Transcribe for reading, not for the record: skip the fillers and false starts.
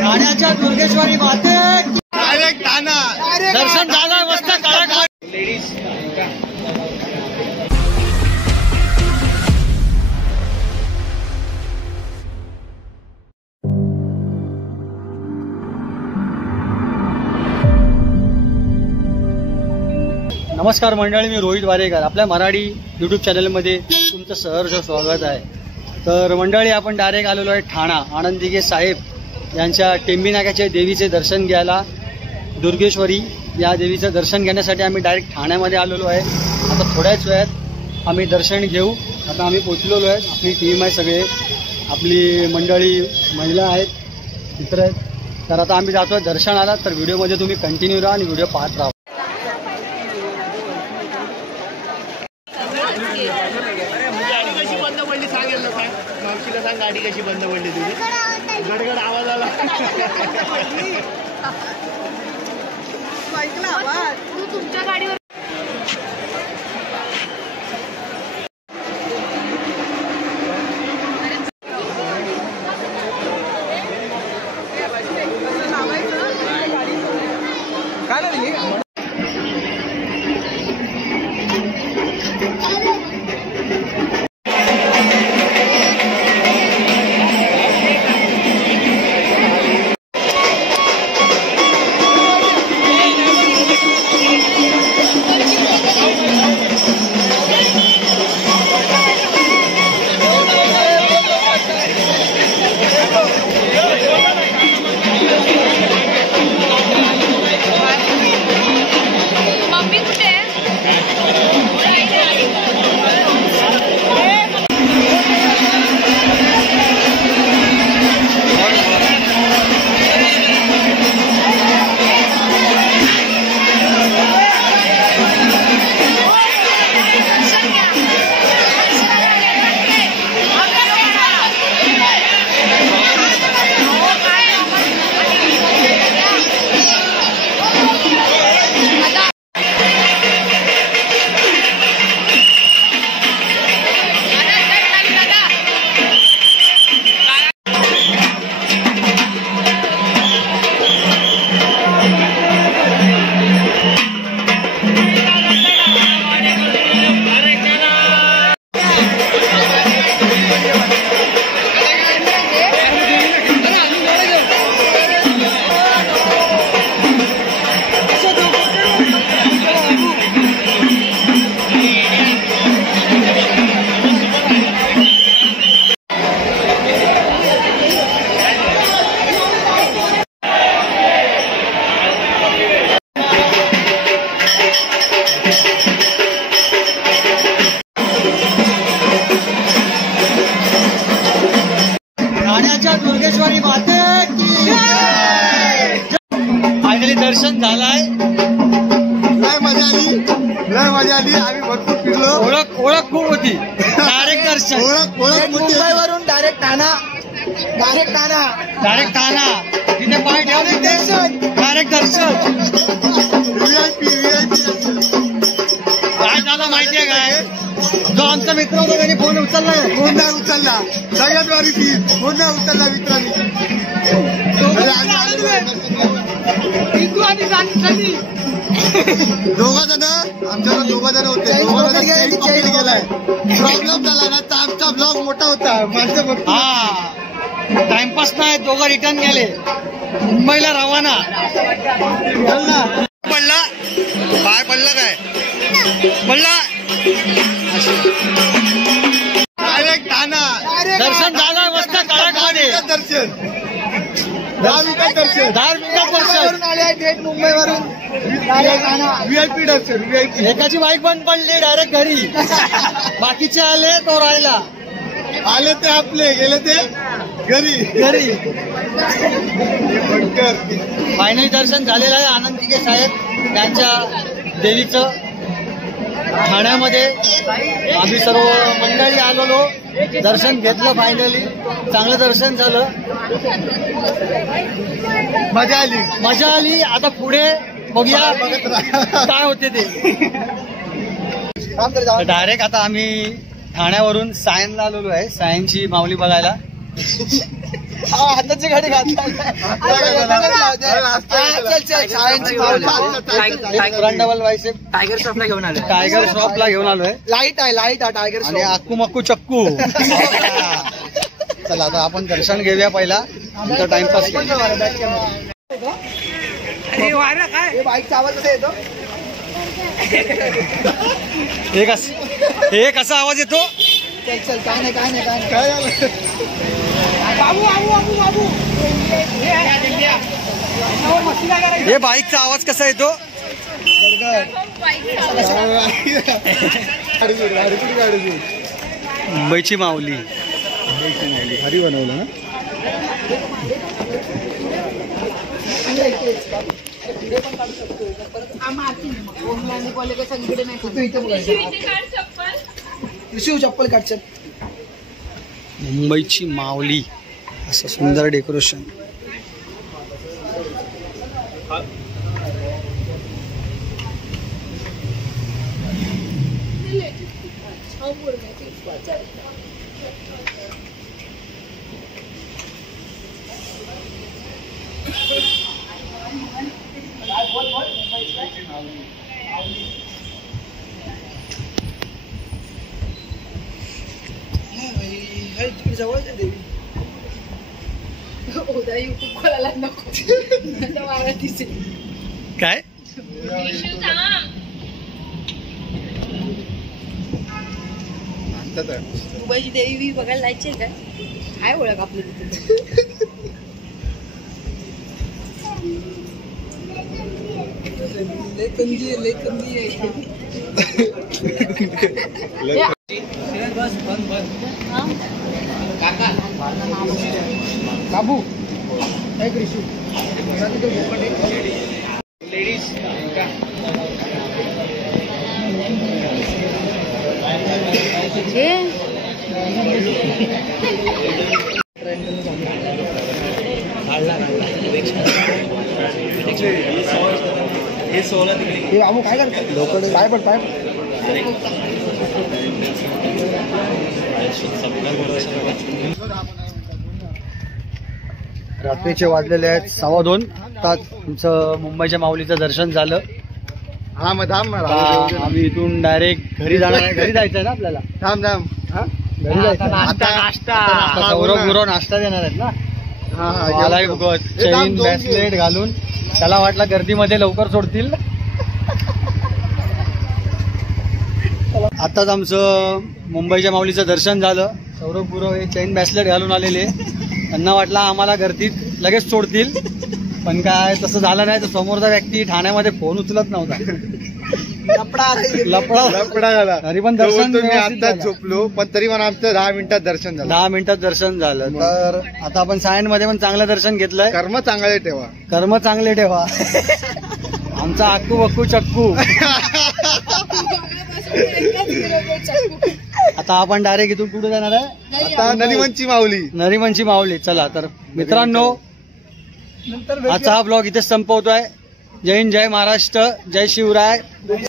ठाण्याच्या दुर्गेश्वरी माते डायरेक्ट ठाणा दर्शन झालं मस्त काळा लेडीज। नमस्कार मंडळी, मी रोहित वारेकर, आपल्या मराठी यूट्यूब चॅनलमध्ये तुमचं सहर्ष स्वागत आहे। तर मंडळी, आपण डायरेक्ट आलेलो आहे ठाणा आनंदीगे साहेब यांच्या टेंबी नाक्याच्या देवीचे दर्शन घ्यायला। दुर्गेश्वरी या देवीचं दर्शन घेण्यासाठी आम्ही डायरेक्ट ठाण्यामध्ये आलेलो आहे। आता थोड्याच वेळात आम्ही दर्शन घेऊ। आता आम्ही पोचलेलो आहे, आपली टीम आहे, सगळे आपली मंडळी महिला आहेत, मित्र आहेत। तर आता आम्ही जातो आहे दर्शनाला। तर व्हिडिओमध्ये तुम्ही कंटिन्यू राहा आणि व्हिडिओ पाहत राहा। गाडी कशी बंद पडली तुझी? गडगड आवाज आला, ऐकला आवाज तू तुमच्या गाडीवर। काय नाही दुर्गेश्वरी माते की फायनली दर्शन झालाय। लय मजा आली, आम्ही भरपूर फिरलो। ओळख खूप होती। डायरेक्ट दर्शन, मुंबईवरून डायरेक्ट ठाणा तिथे पाय ठेवले दर्शन, डायरेक्ट दर्शन। काय झालं माहितीये काय, जो आमचा मित्र होता त्याने फोन उचलला सगळ्यात वारी फोन नाही उचलला मित्रांनी। दोघा जण होते, गेलाय। प्रॉब्लेम झाला ना, तर आमचा ब्लॉग मोठा होता, माणसं टाइमपास नाही, दोघं रिटर्न गेले मुंबईला रवाना। पडला पाय, पडला काय पडला। डायरेक्ट ठाणा दर्शन झालं मस्त काळामध्ये। दर्शन 10 मिनिटात दर्शन थेट मुंबईवरून VIP दर्शन, VIP। एकाची बाईक बंद पडली, डायरेक्ट घरी। बाकीचे आले तो राहिला, आले ते आपले, गेले ते घरी। फायनली दर्शन झालेलं आहे आनंदीगे साहेब यांच्या देवीचं ठाण्यामध्ये। आम्ही सर्व मंडळी आलेलो, दर्शन घेतलं, फायनली चांगलं दर्शन झालं, मजा आली। आता पुढे बघूया काय होते ते। डायरेक्ट आता आम्ही ठाण्यावरून सायनला आलेलो आहे. सायनची माऊली बघायला. हाताची गाडी डबल बायसेप टायगर श्रॉफला घेऊन आलो. टायगर श्रॉफला घेऊन आलोय. लाईट आहे टायगर आणि अक्कू मक्कू चक्कू. चला आता आपण दर्शन घेऊया पहिला. आमचा टाइमपास. काय बाईकचा आवाज कसा येतो? हे कसा आवाज येतो? चल काय नाही काय झालं? बाबू हे बाईकचा आवाज कसा येतो? मुंबईची माऊली. भारी बनवलं ना. चप्पल काढ. मुंबईची माऊली असं सुंदर डेकोरेशन. काय मुंबईची देवी बघायला जायची का? काय ओळख आपली तिथे? बाबू हे बाबू काय करतो? लोक पाय पड. रात्रीचे वाजलेले आहेत 2:15. तास तुमचं मुंबईच्या माऊलीचं दर्शन झालं. आम्ही इथून डायरेक्ट घरी जाणार आहे. घरी जायचं आहे ना आपल्याला? थांब घरी जायचं. आता गुरव नाश्ता देणार आहेत ना. मलाही बघत चेन ब्रेसलेट घालून. त्याला वाटलं गर्दीमध्ये लवकर सोडतील. आताच आमचं मुंबईच्या माऊलीचं दर्शन झालं. सौरभ गुरव हे चेन ब्रेसलेट घालून आलेले. त्यांना वाटलं आम्हाला गर्दीत लगेच सोडतील, पण काय तसं झालं नाही. तर समोरचा व्यक्ती ठाण्यामध्ये फोन उचलत नव्हता. लपडा झाला. तरी पण दर्शन आताच झोपलो, पण तरी पण आमचं 10 मिनिटात दर्शन झालं. 10 मिनिटात दर्शन झालं. तर आता आपण सायनमध्ये पण चांगलं दर्शन घेतलंय. कर्म चांगले ठेवा. कर्म चांगले ठेवा. आमचा अक्कू बक्कू चक्कू. आता आपण डायरेक्ट इथून कुठे जाणार आहे? आता नरिमनची माऊली. नरिमनची माऊली. चला तर मित्रांनो, आजचा हा ब्लॉग इथेच संपवतोय. जय हिंद, जय महाराष्ट्र, जय शिवराय.